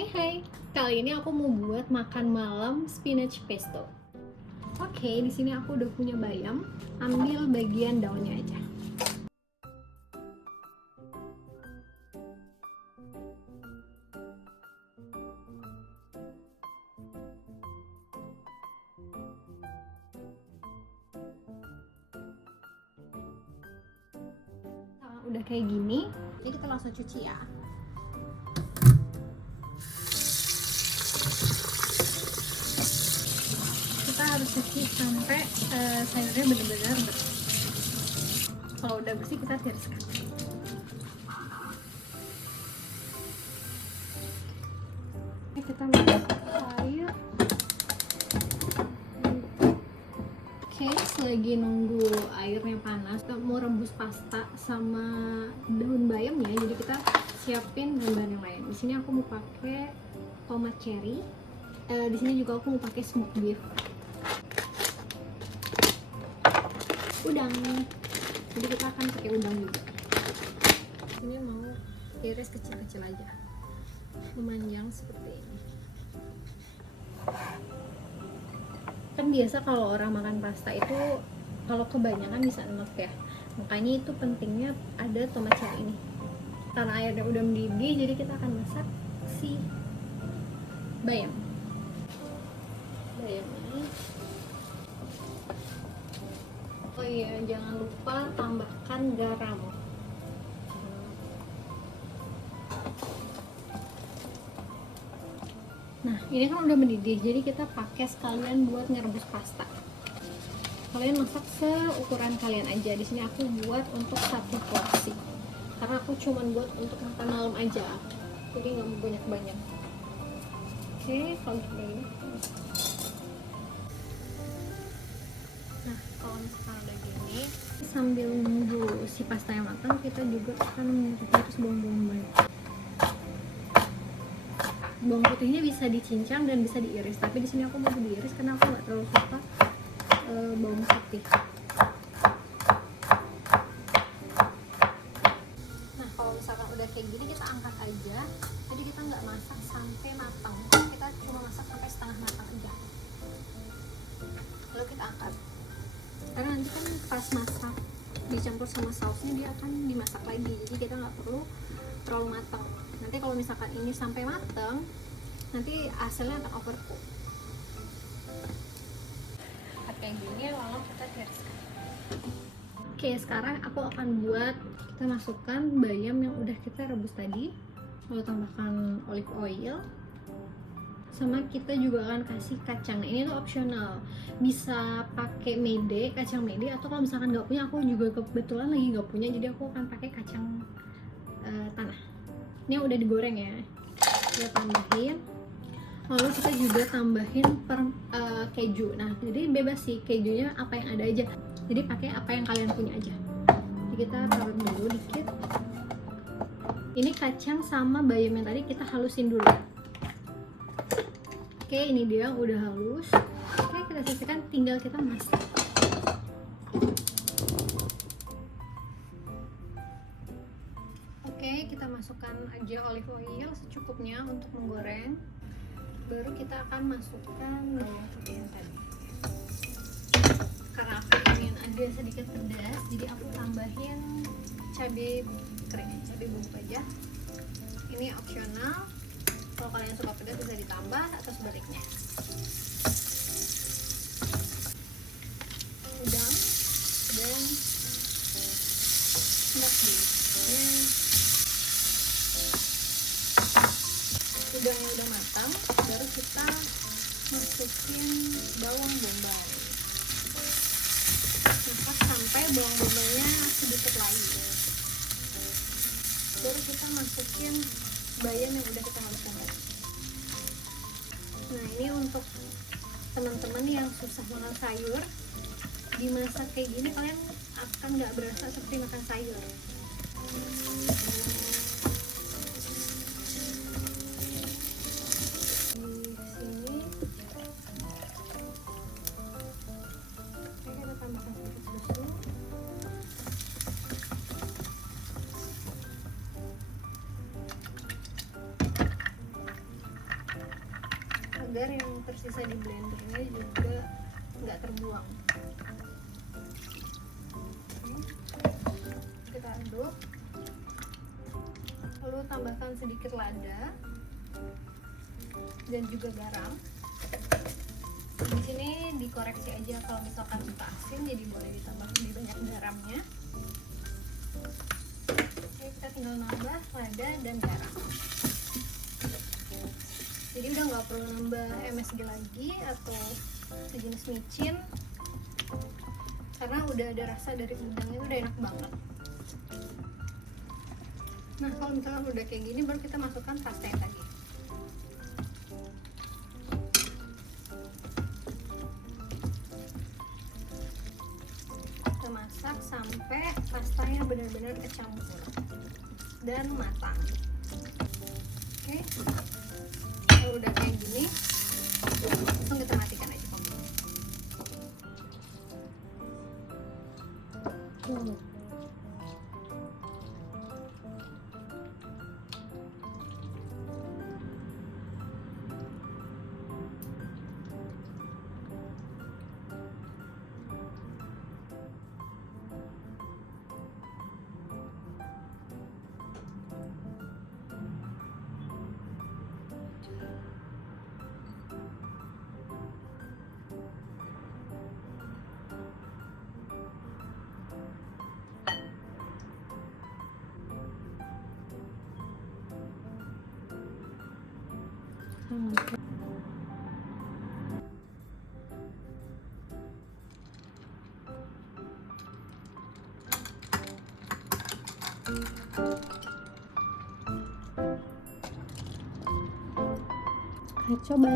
Hai, kali ini aku mau buat makan malam spinach pesto. Oke, di sini aku udah punya bayam. Ambil bagian daunnya aja. Nah, udah kayak gini, jadi kita langsung cuci ya. Kita harus cuci sampai sayurnya benar-benar bersih. Kalau udah bersih kita tiriskan. Ini kita masuk air. Oke, selagi nunggu airnya panas, kita mau rebus pasta sama daun bayamnya. Jadi kita siapin bahan-bahan yang lain. Di sini aku mau pakai tomat cherry. Di sini juga aku mau pakai smoked beef. Udang. Jadi kita akan pakai udang juga. Ini mau iris kecil-kecil aja, memanjang seperti ini. Kan biasa kalau orang makan pasta itu kalau kebanyakan bisa enek ya, makanya itu pentingnya ada tomat cherry ini. Karena airnya udah mendidih, jadi kita akan masak si bayam ini. Oh iya, jangan lupa tambahkan garam. Nah, ini kan udah mendidih, jadi kita pakai sekalian buat ngerebus pasta. Kalian masak seukuran kalian aja. Di sini aku buat untuk 1 porsi, karena aku cuman buat untuk makan malam aja, jadi nggak mau banyak-banyak. Oke, kalau gini. Nah, kalau misalkan udah gini, sambil nunggu si pasta yang matang, kita juga akan mengukus bawang bombay. Bawang putihnya bisa dicincang dan bisa diiris, tapi di sini aku mau diiris karena aku nggak terlalu suka bawang putih. Nah, kalau misalkan udah kayak gini, kita angkat aja. Jadi kita nggak masak sampai matang, kita cuma masak sampai setengah matang aja. Lalu kita angkat, karena nanti kan pas masak dicampur sama sausnya dia akan dimasak lagi, jadi kita nggak perlu terlalu matang. Nanti kalau misalkan ini sampai matang, nanti hasilnya akan overcook. Kayak gini, lalu kita tiriskan. Oke, sekarang aku akan buat, kita masukkan bayam yang udah kita rebus tadi, lalu tambahkan olive oil, sama kita juga akan kasih kacang. Nah, ini tuh opsional, bisa pakai mede, kacang mede, atau kalau misalkan nggak punya, aku juga kebetulan lagi nggak punya, jadi aku akan pakai kacang tanah. Ini udah digoreng ya, kita tambahin. Lalu kita juga tambahin keju. Nah, jadi bebas sih kejunya apa yang ada aja, jadi pakai apa yang kalian punya aja. Jadi kita taruh dulu dikit. Ini kacang sama bayam yang tadi kita halusin dulu. Oke, ini dia udah halus. Oke, kita sisihkan, tinggal kita masak. Oke, kita masukkan aja olive oil secukupnya untuk menggoreng. Baru kita akan masukkan bawang putih yang tadi. Karena aku ingin ada sedikit pedas, jadi aku tambahin cabai kering, cabai bubuk aja. Ini opsional, kalau kalian suka pedas bisa ditambah atau sebaliknya. Udang dan smoked beef. Udangnya udah matang, baru kita masukin bawang bombay. Masak sampai bawang bombaynya sedikit lagi. Baru kita masukin bayam yang udah kita haluskan tadi. Nah, ini untuk teman-teman yang susah makan sayur, dimasak kayak gini kalian akan nggak berasa seperti makan sayur. sisa di blendernya juga nggak terbuang. Kita aduk, lalu tambahkan sedikit lada dan juga garam. Di sini dikoreksi aja, kalau misalkan suka asin jadi boleh ditambah lebih banyak garamnya. Oke, kita tinggal nambah lada dan garam. Jadi udah nggak perlu nambah MSG lagi atau sejenis micin, karena udah ada rasa dari udangnya, udah enak banget. Nah, kalau misalkan udah kayak gini, baru kita masukkan pasta yang tadi. Kita masak sampai pastanya benar-benar kecampur dan matang. Oke, kalau udah kayak gini, langsung kita matikan aja kompornya. Ayo coba.